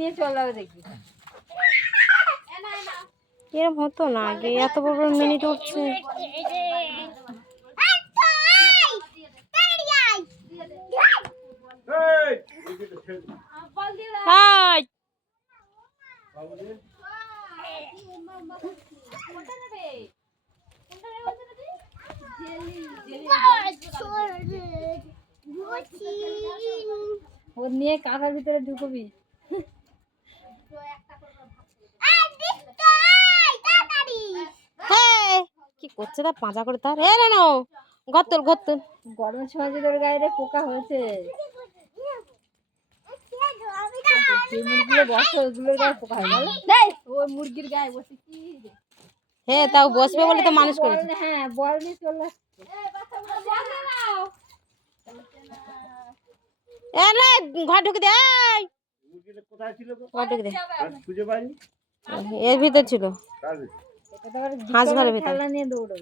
নিয়ে চল যাবে দেখবি। এরকম হতো না আগে, এত বড় বড় মিনিট উঠছে। ওর নিয়ে কাঁথার ভিতরে ঢুকবি। কি করছে তা পাঁজা করে তার গর্তল গর্তল। গরমের সময় যে তোর গায়ে পোকা হয়েছে, যে মুরগিগুলো বসে ওগুলোর গায়ে পোকা হয় বলো। ওই মুরগির গায়ে বসে কি হ্যাঁ, তাও বসবে বলে তো মানুষ করেছে। হ্যাঁ বল নিয়ে চলে ঘর ঢুকে দে, ঘর ঢুকে দে। এর ভিতর ছিল হাঁস ঘরের ভিতর। খেলনা নিয়ে দৌড়বে।